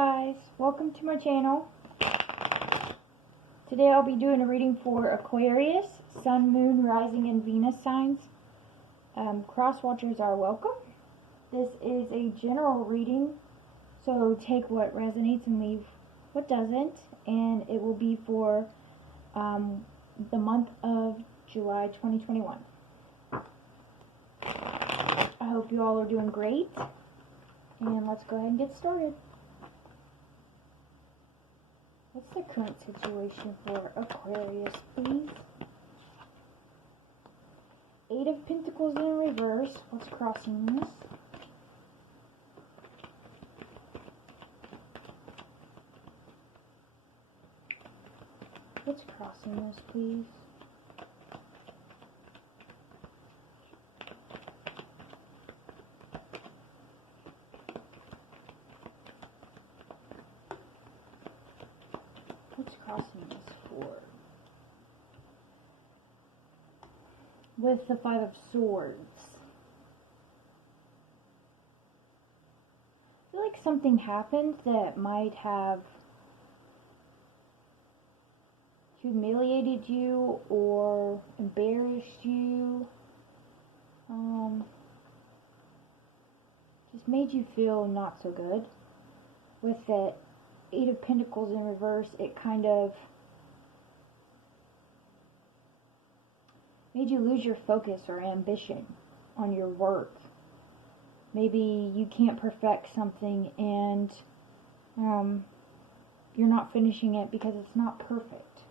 guys, welcome to my channel. Today I'll be doing a reading for Aquarius, Sun, Moon, Rising, and Venus signs. Cross watchers are welcome. This is a general reading, so take what resonates and leave what doesn't, and it will be for the month of July 2021. I hope you all are doing great, and let's go ahead and get started. What's the current situation for Aquarius, please? Eight of Pentacles in reverse. What's crossing this? What's crossing this, please? What's crossing this for? With the Five of Swords. I feel like something happened that might have humiliated you or embarrassed you. Just made you feel not so good. With that Eight of Pentacles in reverse, it kind of made you lose your focus or ambition on your work. Maybe you can't perfect something and you're not finishing it because it's not perfect.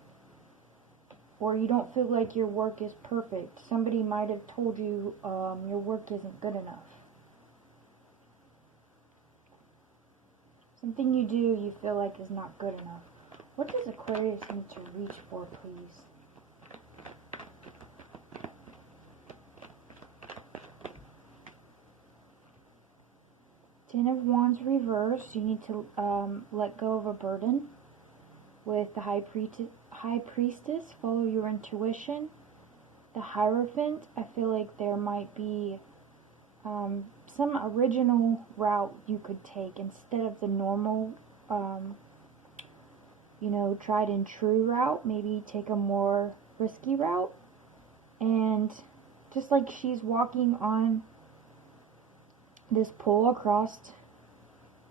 Or you don't feel like your work is perfect. Somebody might have told you your work isn't good enough. Something you do you feel like is not good enough. What does Aquarius need to reach for, please? Ten of Wands reverse. You need to let go of a burden. With the High Priestess, follow your intuition. The Hierophant, I feel like there might be some original route you could take instead of the normal, tried and true route. Maybe take a more risky route. And just like she's walking on this pole across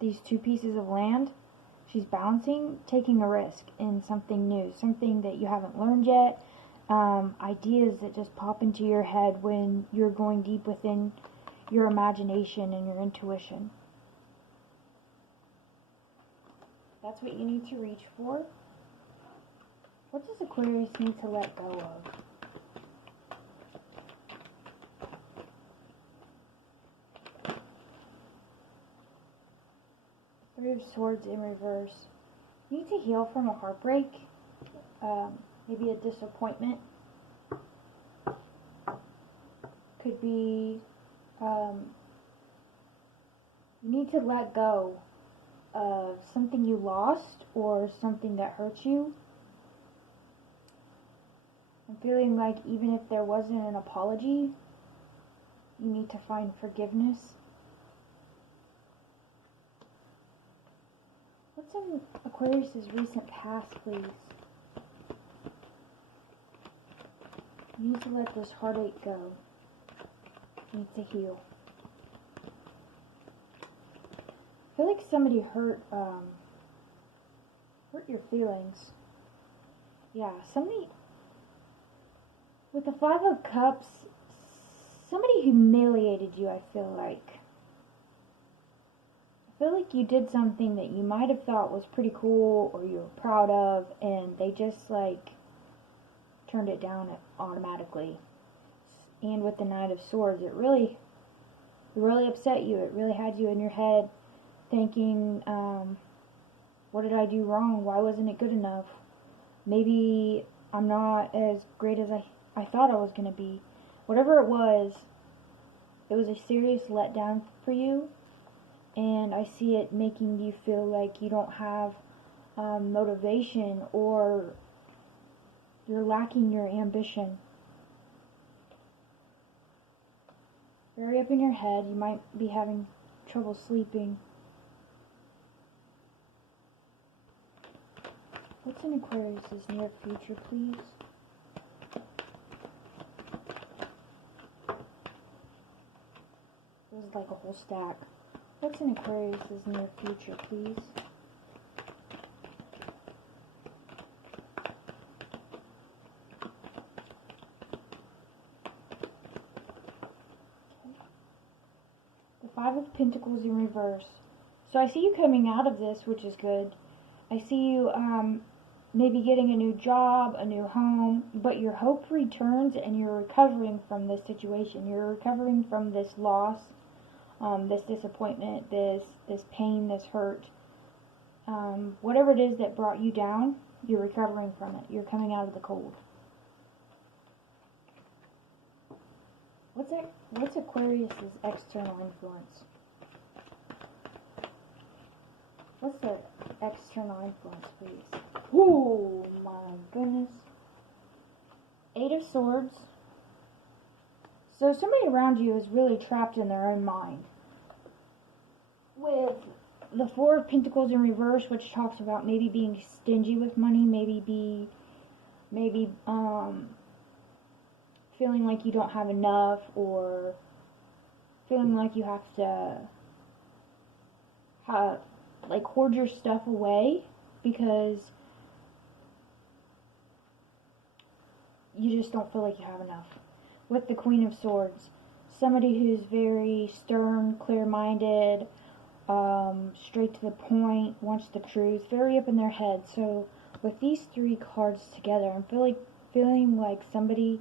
these two pieces of land, she's bouncing, taking a risk in something new, something that you haven't learned yet, ideas that just pop into your head when you're going deep within your imagination and your intuition. That's what you need to reach for. What does Aquarius need to let go of? Three of Swords in reverse. You need to heal from a heartbreak, maybe a disappointment. Could be you need to let go of something you lost or something that hurt you. I'm feeling like even if there wasn't an apology, you need to find forgiveness. What's in Aquarius' recent past, please? You need to let this heartache go. You need to heal. I feel like somebody hurt your feelings. Yeah, somebody with the Five of Cups, somebody humiliated you, I feel like. I feel like you did something that you might have thought was pretty cool or you were proud of, and they just like turned it down automatically. And with the Knight of Swords, it really upset you. It really had you in your head thinking, what did I do wrong? Why wasn't it good enough? Maybe I'm not as great as I thought I was going to be. Whatever it was a serious letdown for you. And I see it making you feel like you don't have motivation, or you're lacking your ambition. Very up in your head. You might be having trouble sleeping. What's in Aquarius' near future, please? This is like a whole stack. What's in Aquarius' near future, please? The Five of Pentacles in reverse. So I see you coming out of this, which is good. I see you maybe getting a new job, a new home, but your hope returns and you're recovering from this situation. You're recovering from this loss, this disappointment, this pain, this hurt. Whatever it is that brought you down, you're recovering from it. You're coming out of the cold. What's Aquarius' external influence? What's their external influence, please? Oh my goodness. Eight of Swords. So somebody around you is really trapped in their own mind. With the Four of Pentacles in reverse, which talks about maybe being stingy with money, maybe feeling like you don't have enough, or feeling like you have to hoard your stuff away because you just don't feel like you have enough. With the Queen of Swords, somebody who's very stern, clear-minded, straight to the point, wants the truth, very up in their head. So with these three cards together, I'm feeling like somebody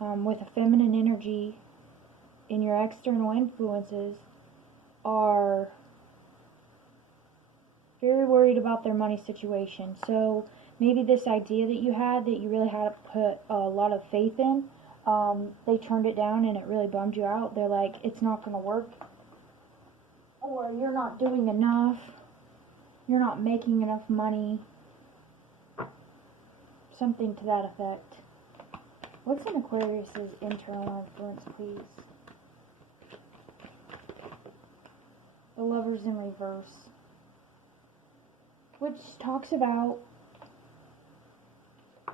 with a feminine energy in your external influences are very worried about their money situation. So maybe this idea that you had, that you really had to put a lot of faith in, they turned it down and it really bummed you out. They're like, it's not going to work, or you're not doing enough, you're not making enough money, something to that effect. What's in Aquarius' internal influence, please? The Lovers in reverse, which talks about,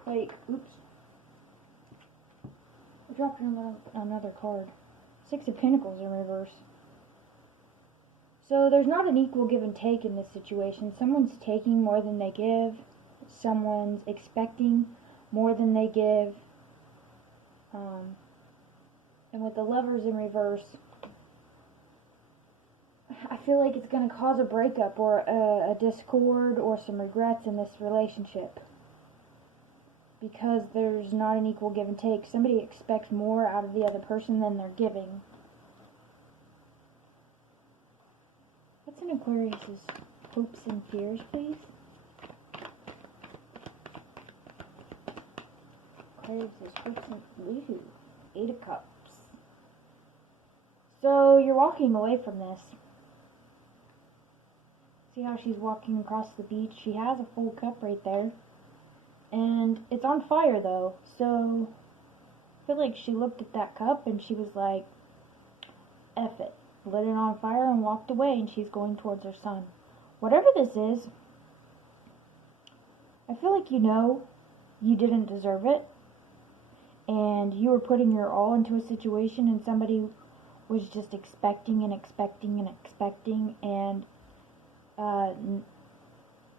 like, oops, I dropped another card. Six of Pentacles in reverse. So there's not an equal give and take in this situation. Someone's taking more than they give. Someone's expecting more than they give. And with the Lovers in reverse, I feel like it's going to cause a breakup or a discord or some regrets in this relationship, because there's not an equal give and take. Somebody expects more out of the other person than they're giving. What's in Aquarius' hopes and fears, please? Aquarius' hopes and... Ooh, Eight of Cups. So you're walking away from this. See how she's walking across the beach? She has a full cup right there. And it's on fire though. So I feel like she looked at that cup and she was like, F it. Lit it on fire and walked away, and she's going towards her son. Whatever this is, I feel like you didn't deserve it. And you were putting your all into a situation, and somebody was just expecting and expecting and expecting, and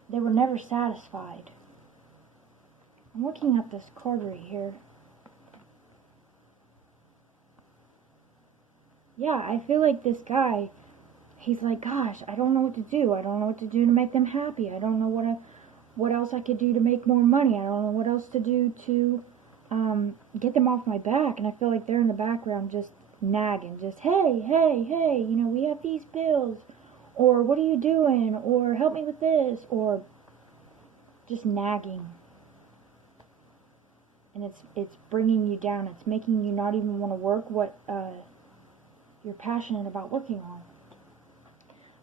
they were never satisfied. I'm looking at this card right here. Yeah, I feel like this guy, he's like, gosh, I don't know what to do. I don't know what to do to make them happy. I don't know what else I could do to make more money. I don't know what else to do to get them off my back. And I feel like they're in the background just nagging, just, hey, we have these bills, or what are you doing, or help me with this, or just nagging. And it's bringing you down. It's making you not even want to work what you're passionate about working on.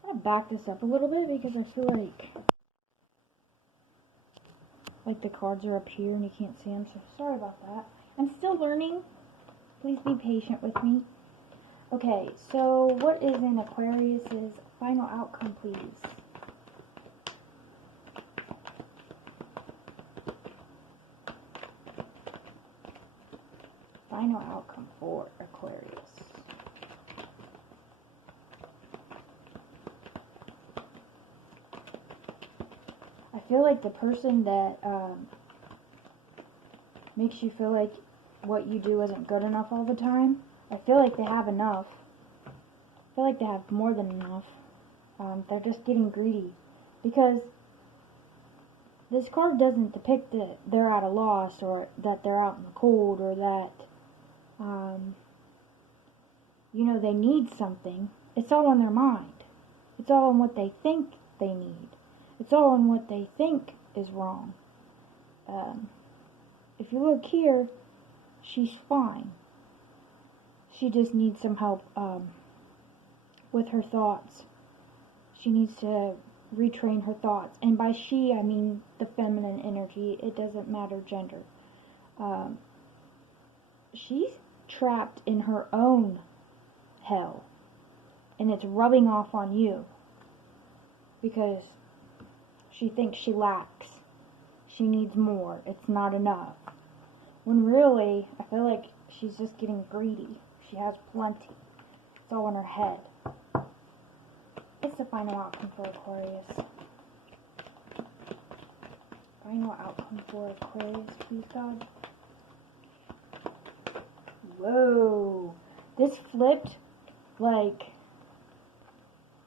I'm going to back this up a little bit because I feel like the cards are up here and you can't see them, so sorry about that. I'm still learning. Please be patient with me. Okay, so what is in Aquarius' final outcome, please? final outcome for Aquarius. I feel like the person that makes you feel like what you do isn't good enough all the time, I feel like they have enough. I feel like they have more than enough. They're just getting greedy. Because this card doesn't depict that they're at a loss or that they're out in the cold or that, you know, they need something. It's all in their mind. It's all in what they think they need. It's all in what they think is wrong. If you look here, she's fine. She just needs some help with her thoughts. She needs to retrain her thoughts. And by she, I mean the feminine energy. It doesn't matter gender. She's trapped in her own hell. And it's rubbing off on you. Because she thinks she lacks. She needs more. It's not enough. When really, I feel like she's just getting greedy. She has plenty. It's all in her head. What's the final outcome for Aquarius? Final outcome for Aquarius, please, God. Whoa. This flipped, like,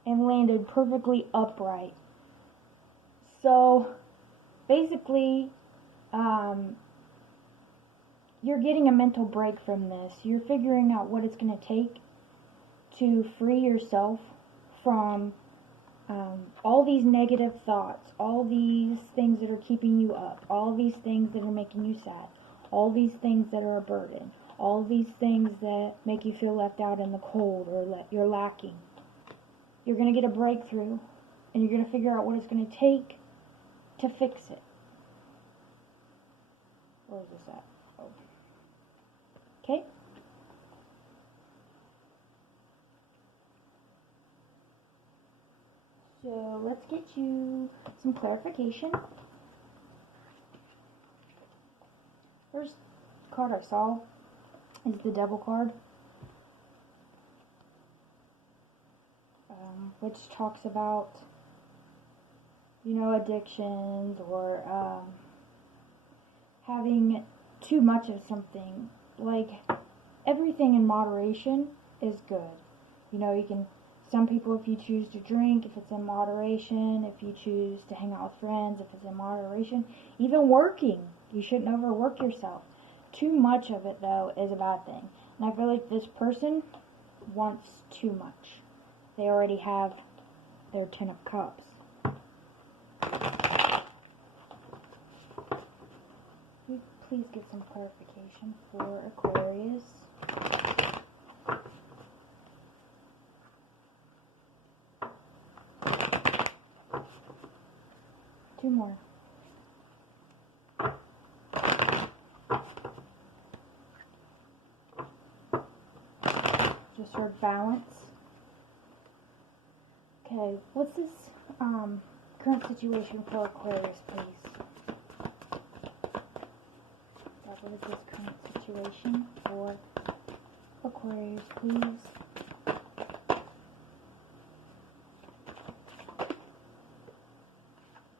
and landed perfectly upright. So, basically, you're getting a mental break from this. You're figuring out what it's going to take to free yourself from all these negative thoughts, all these things that are keeping you up, all these things that are making you sad, all these things that are a burden, all these things that make you feel left out in the cold or you're lacking. You're going to get a breakthrough, and you're going to figure out what it's going to take to fix it. Where is this at? Oh. Okay? So let's get you some clarification. First card I saw is the Devil card, which talks about, you know, addictions or having too much of something. Like, everything in moderation is good. You know, you can, some people, if you choose to drink, if it's in moderation, if you choose to hang out with friends, if it's in moderation, even working, you shouldn't overwork yourself. Too much of it, though, is a bad thing. And I feel like this person wants too much. They already have their 10 of Cups. Please get some clarification for Aquarius. Two more. Just heard balance. Okay, what's this current situation for Aquarius, please? What is this current situation for Aquarius, please?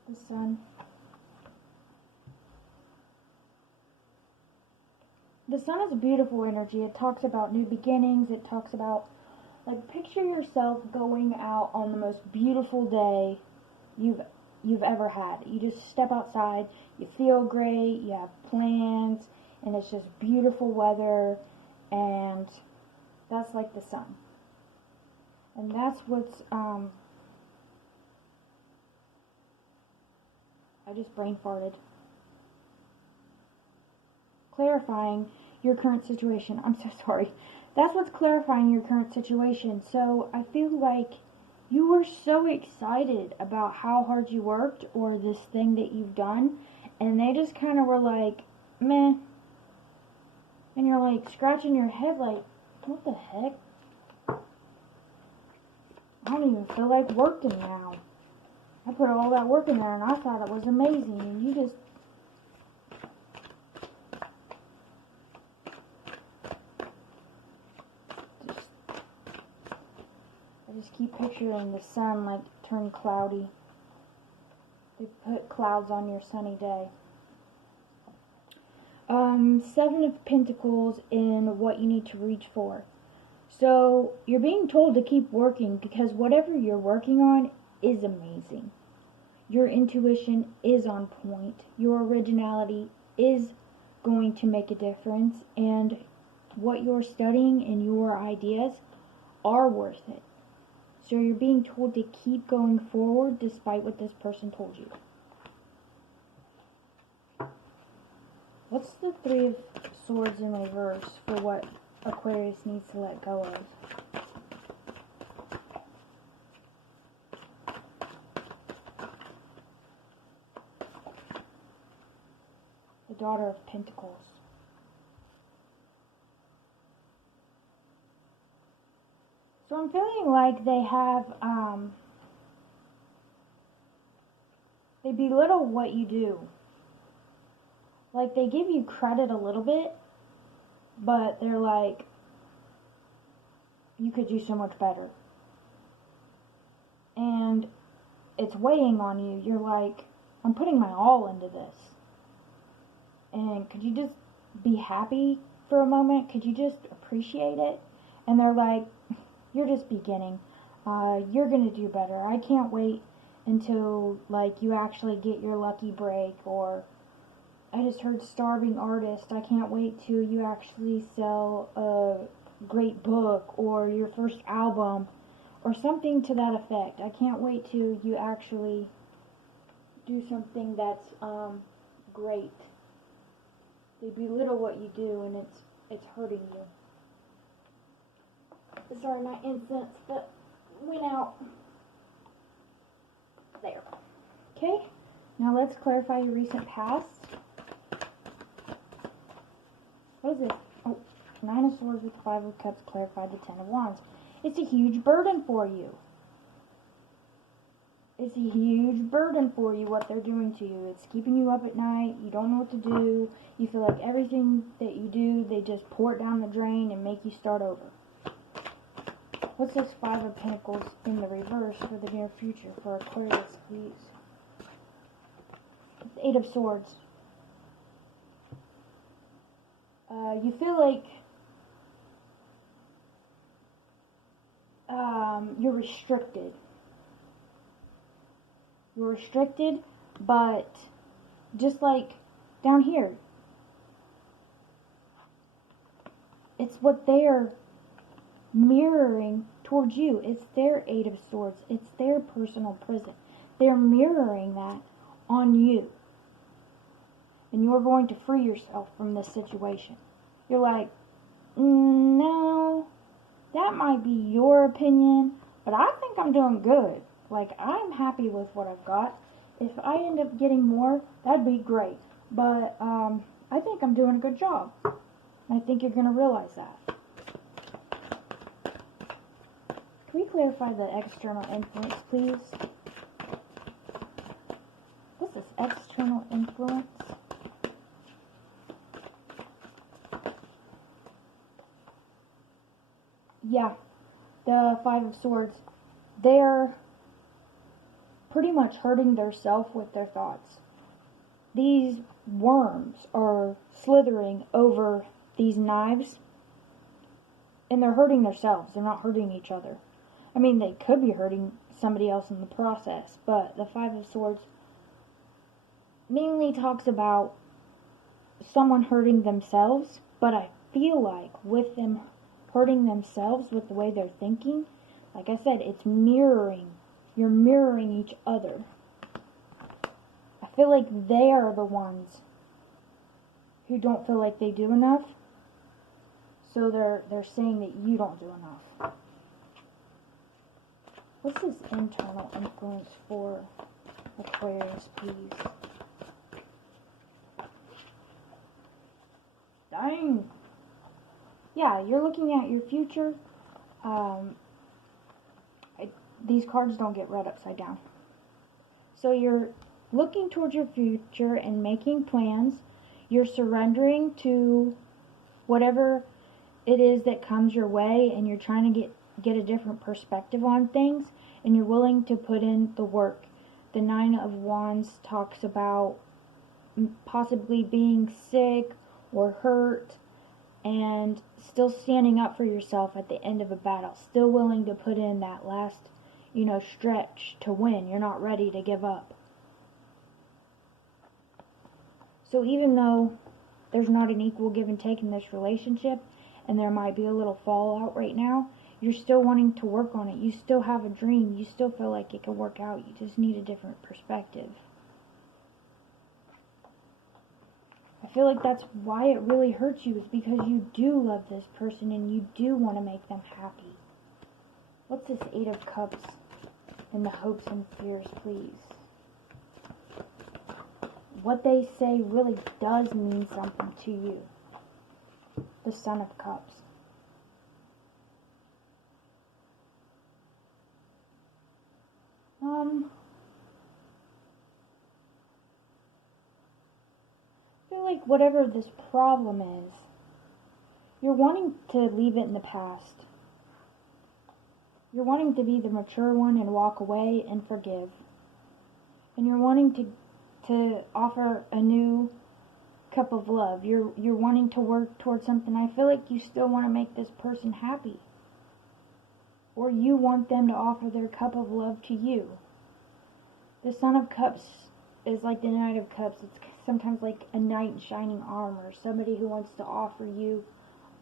The Sun. The Sun is a beautiful energy. It talks about new beginnings. It talks about, like, picture yourself going out on the most beautiful day you've ever had. You just step outside, you feel great, you have plans, and it's just beautiful weather, and that's like the Sun. And that's what's, I just brain farted. Clarifying your current situation. I'm so sorry. That's what's clarifying your current situation. So I feel like you were so excited about how hard you worked or this thing that you've done, and they just kind of were like, meh. And you're like scratching your head like, what the heck? I don't even feel like working now. I put all that work in there and I thought it was amazing, and you just... just keep picturing the sun like turn cloudy. They put clouds on your sunny day. Seven of Pentacles in what you need to reach for. So you're being told to keep working because whatever you're working on is amazing. Your intuition is on point. Your originality is going to make a difference, and what you're studying and your ideas are worth it. So you're being told to keep going forward despite what this person told you. What's the Three of Swords in reverse for what Aquarius needs to let go of? The Daughter of Pentacles. So I'm feeling like they have, they belittle what you do. Like, they give you credit a little bit, but they're like, you could do so much better. And it's weighing on you. You're like, I'm putting my all into this. And could you just be happy for a moment? Could you just appreciate it? And they're like, you're just beginning. You're going to do better. I can't wait until, like, you actually get your lucky break. Or, I just heard starving artist. I can't wait till you actually sell a great book or your first album or something to that effect. I can't wait till you actually do something that's great. They belittle what you do, and it's hurting you. Sorry, my incense that went out. There. Okay, now let's clarify your recent past. What is it? Oh, Nine of Swords with the Five of Cups clarified the Ten of Wands. It's a huge burden for you. It's a huge burden for you, what they're doing to you. It's keeping you up at night. You don't know what to do. You feel like everything that you do, they just pour it down the drain and make you start over. What's this Five of Pentacles in the reverse for the near future for Aquarius, please? Eight of Swords. You feel like you're restricted. You're restricted, but just like down here, it's what they're mirroring towards you. It's their Eight of Swords. It's their personal prison. They're mirroring that on you. And you're going to free yourself from this situation. You're like, no, that might be your opinion, but I think I'm doing good. Like, I'm happy with what I've got. If I end up getting more, that'd be great. But I think I'm doing a good job. And I think you're going to realize that. Can we clarify the external influence, please? What's this external influence? Yeah, the Five of Swords. They're pretty much hurting themselves with their thoughts. These worms are slithering over these knives, and they're hurting themselves. They're not hurting each other. I mean, they could be hurting somebody else in the process, but the Five of Swords mainly talks about someone hurting themselves, but I feel like with them hurting themselves with the way they're thinking, like I said, it's mirroring. You're mirroring each other. I feel like they are the ones who don't feel like they do enough, so they're saying that you don't do enough. What's this internal influence for Aquarius, please? Dang. Yeah, you're looking at your future. These cards don't get read upside down. So you're looking towards your future and making plans. You're surrendering to whatever it is that comes your way, and you're trying to get get a different perspective on things, and you're willing to put in the work. The Nine of Wands talks about possibly being sick or hurt and still standing up for yourself at the end of a battle, still willing to put in that last, stretch to win. You're not ready to give up. So even though there's not an equal give and take in this relationship, and there might be a little fallout right now, you're still wanting to work on it. You still have a dream. You still feel like it can work out. You just need a different perspective. I feel like that's why it really hurts you, is because you do love this person and you do want to make them happy. What's this Eight of Cups and the hopes and fears, please? What they say really does mean something to you. The Son of Cups. I feel like whatever this problem is, you're wanting to leave it in the past. You're wanting to be the mature one and walk away and forgive. And you're wanting to offer a new cup of love. You're wanting to work towards something. I feel like you still want to make this person happy. Or you want them to offer their cup of love to you. The Son of Cups is like the Knight of Cups. It's sometimes like a knight in shining armor. Somebody who wants to offer you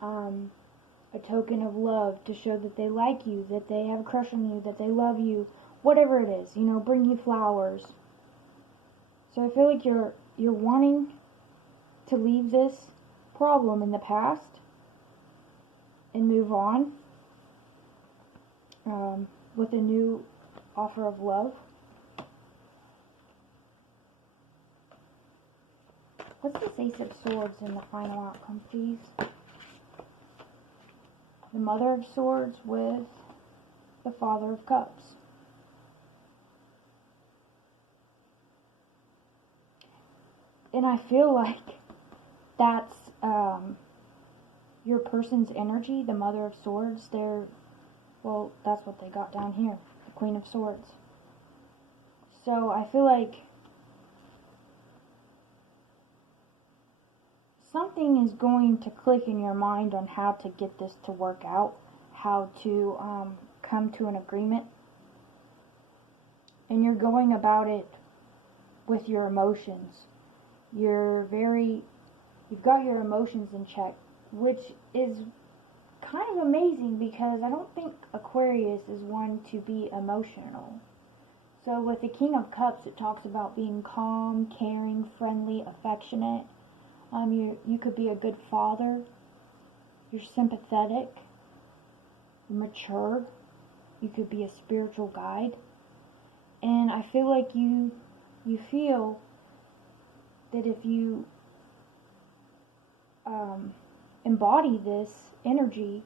a token of love to show that they like you, that they have a crush on you, that they love you, whatever it is, bring you flowers. So I feel like you're wanting to leave this problem in the past and move on with a new offer of love. What's this Ace of Swords in the final outcome, please? The Mother of Swords with the Father of Cups. And I feel like that's your person's energy, the Mother of Swords. That's what they got down here, the Queen of Swords. So I feel like something is going to click in your mind on how to get this to work out, how to come to an agreement. And you're going about it with your emotions. You've got your emotions in check, which is kind of amazing because I don't think Aquarius is one to be emotional. So with the King of Cups, it talks about being calm, caring, friendly, affectionate. You could be a good father. You're sympathetic, mature. You could be a spiritual guide. And I feel like you feel that if you embody this energy,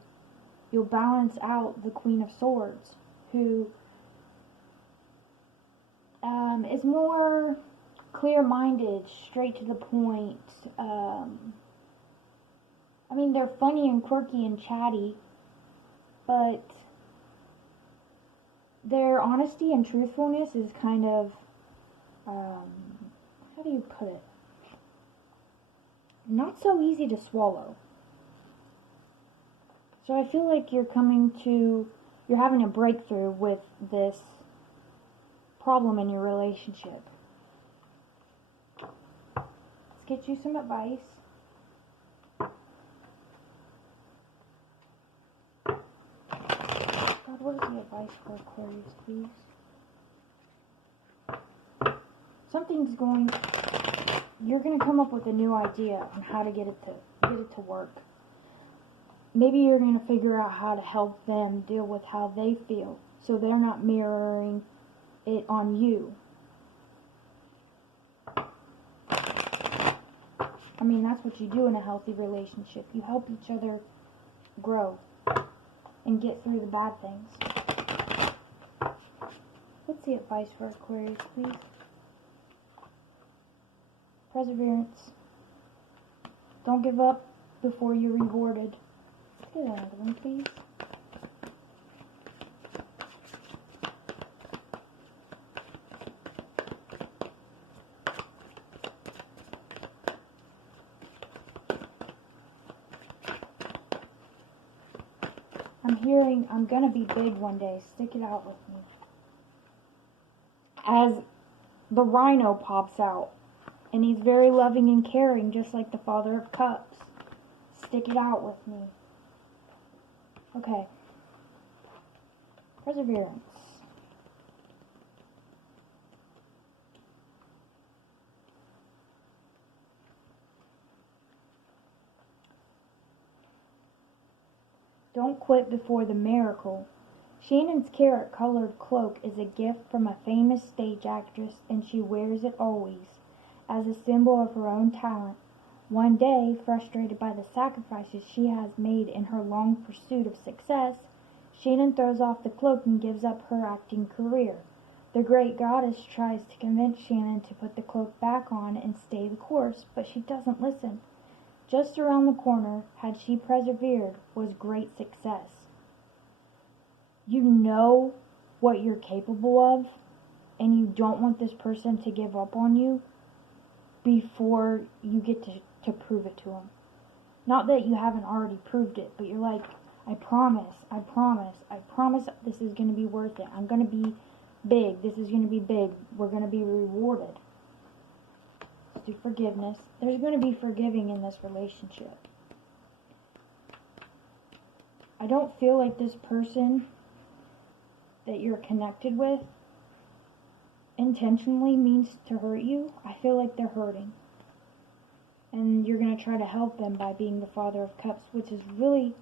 you'll balance out the Queen of Swords, who is more clear-minded, straight to the point. They're funny and quirky and chatty, but their honesty and truthfulness is kind of, how do you put it? Not so easy to swallow. So I feel like you're having a breakthrough with this problem in your relationship. Let's get you some advice. God, what is the advice for Aquarius, please? You're going to come up with a new idea on how to get it to work. Maybe you're going to figure out how to help them deal with how they feel, so they're not mirroring it on you. That's what you do in a healthy relationship. You help each other grow and get through the bad things. What's the advice for Aquarius, please? Perseverance. Don't give up before you're rewarded. Let's get another one, please. I'm hearing I'm gonna be big one day. Stick it out with me. As the Rhino pops out, and he's very loving and caring, just like the Father of Cups. Stick it out with me. Okay. Perseverance. Don't quit before the miracle. Shannon's carrot-colored cloak is a gift from a famous stage actress, and she wears it always, as a symbol of her own talent. One day, frustrated by the sacrifices she has made in her long pursuit of success, Shannon throws off the cloak and gives up her acting career. The great goddess tries to convince Shannon to put the cloak back on and stay the course, but she doesn't listen. Just around the corner, had she persevered, was great success. You know what you're capable of, and you don't want this person to give up on you before you get to prove it to them. Not that you haven't already proved it, but you're like, I promise this is going to be worth it. I'm going to be big. This is going to be big. We're going to be rewarded. Let's do forgiveness. There's going to be forgiving in this relationship. I don't feel like this person that you're connected with intentionally means to hurt you. I feel like they're hurting. And you're going to try to help them by being the Father of Cups, which is really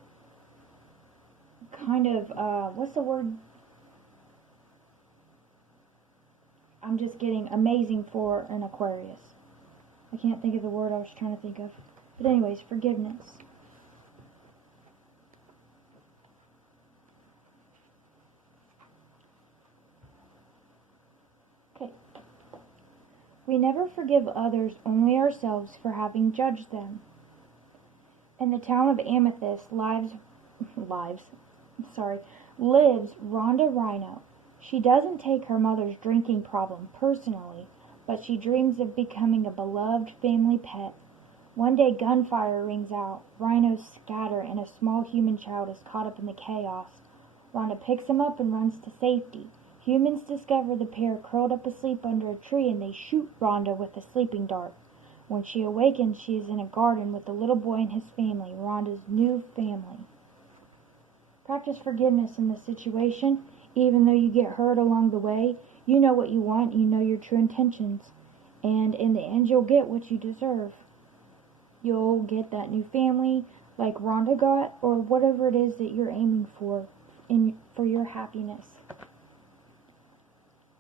kind of, what's the word? I'm just getting amazing for an Aquarius. I can't think of the word I was trying to think of. But anyways, forgiveness. Okay. We never forgive others, only ourselves, for having judged them. In the town of Amethyst lives Rhonda Rhino. She doesn't take her mother's drinking problem personally, but she dreams of becoming a beloved family pet. One day gunfire rings out, rhinos scatter, and a small human child is caught up in the chaos. Rhonda picks him up and runs to safety. Humans discover the pair curled up asleep under a tree, and they shoot Rhonda with a sleeping dart. When she awakens, she is in a garden with the little boy and his family, Rhonda's new family. Practice forgiveness in this situation. Even though you get hurt along the way, you know what you want, you know your true intentions. And in the end, you'll get what you deserve. You'll get that new family like Rhonda got, or whatever it is that you're aiming for your happiness.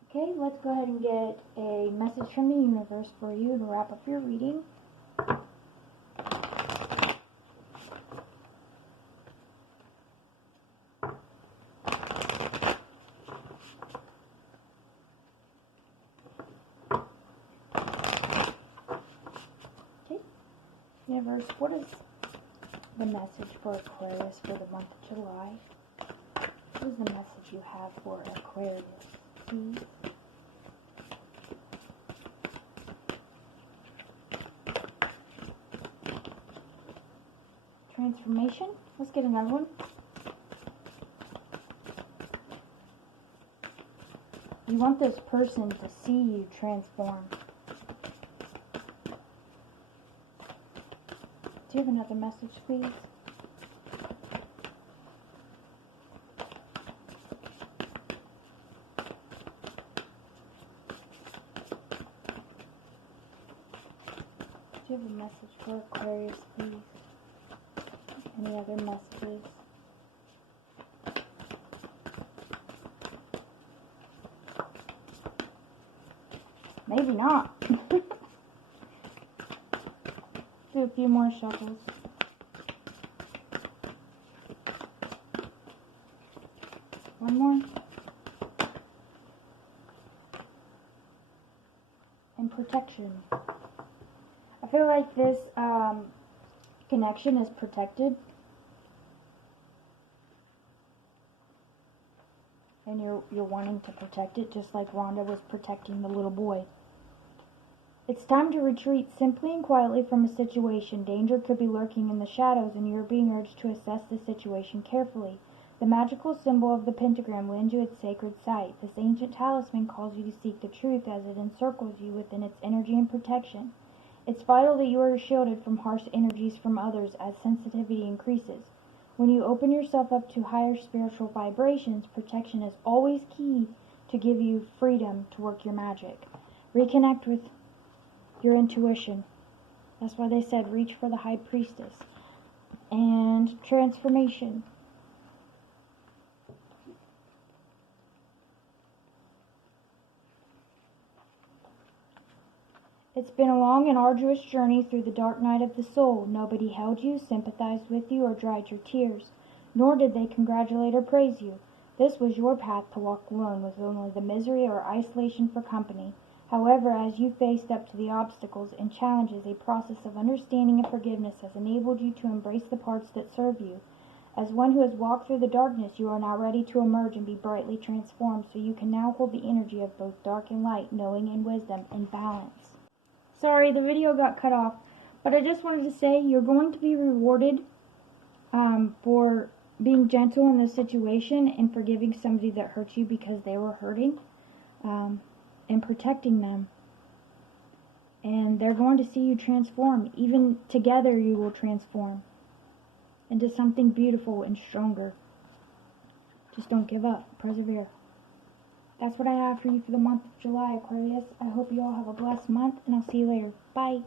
Okay, let's go ahead and get a message from the universe for you to wrap up your reading. Okay, universe, what is the message for Aquarius for the month of July? What is the message you have for Aquarius, please? Transformation. Let's get another one. You want this person to see you transform. Do you have another message, please? Do you have a message for Aquarius, please? Any other messages? Maybe not. Do a few more shuffles. One more. And protection. I feel like this connection is protected. And you're wanting to protect it, just like Rhonda was protecting the little boy. It's time to retreat simply and quietly from a situation. Danger could be lurking in the shadows, and you're being urged to assess the situation carefully. The magical symbol of the pentagram lends you its sacred site. This ancient talisman calls you to seek the truth as it encircles you within its energy and protection. It's vital that you are shielded from harsh energies from others as sensitivity increases. When you open yourself up to higher spiritual vibrations, protection is always key to give you freedom to work your magic. Reconnect with your intuition. That's why they said reach for the high priestess. And transformation. It's been a long and arduous journey through the dark night of the soul. Nobody held you, sympathized with you, or dried your tears, nor did they congratulate or praise you. This was your path to walk alone, with only the misery or isolation for company. However, as you faced up to the obstacles and challenges, a process of understanding and forgiveness has enabled you to embrace the parts that serve you. As one who has walked through the darkness, you are now ready to emerge and be brightly transformed, so you can now hold the energy of both dark and light, knowing and wisdom, in balance. Sorry, the video got cut off, but I just wanted to say you're going to be rewarded for being gentle in this situation and forgiving somebody that hurt you because they were hurting, and protecting them. And they're going to see you transform. Even together you will transform into something beautiful and stronger. Just don't give up. Persevere. That's what I have for you for the month of July, Aquarius. I hope you all have a blessed month, and I'll see you later. Bye.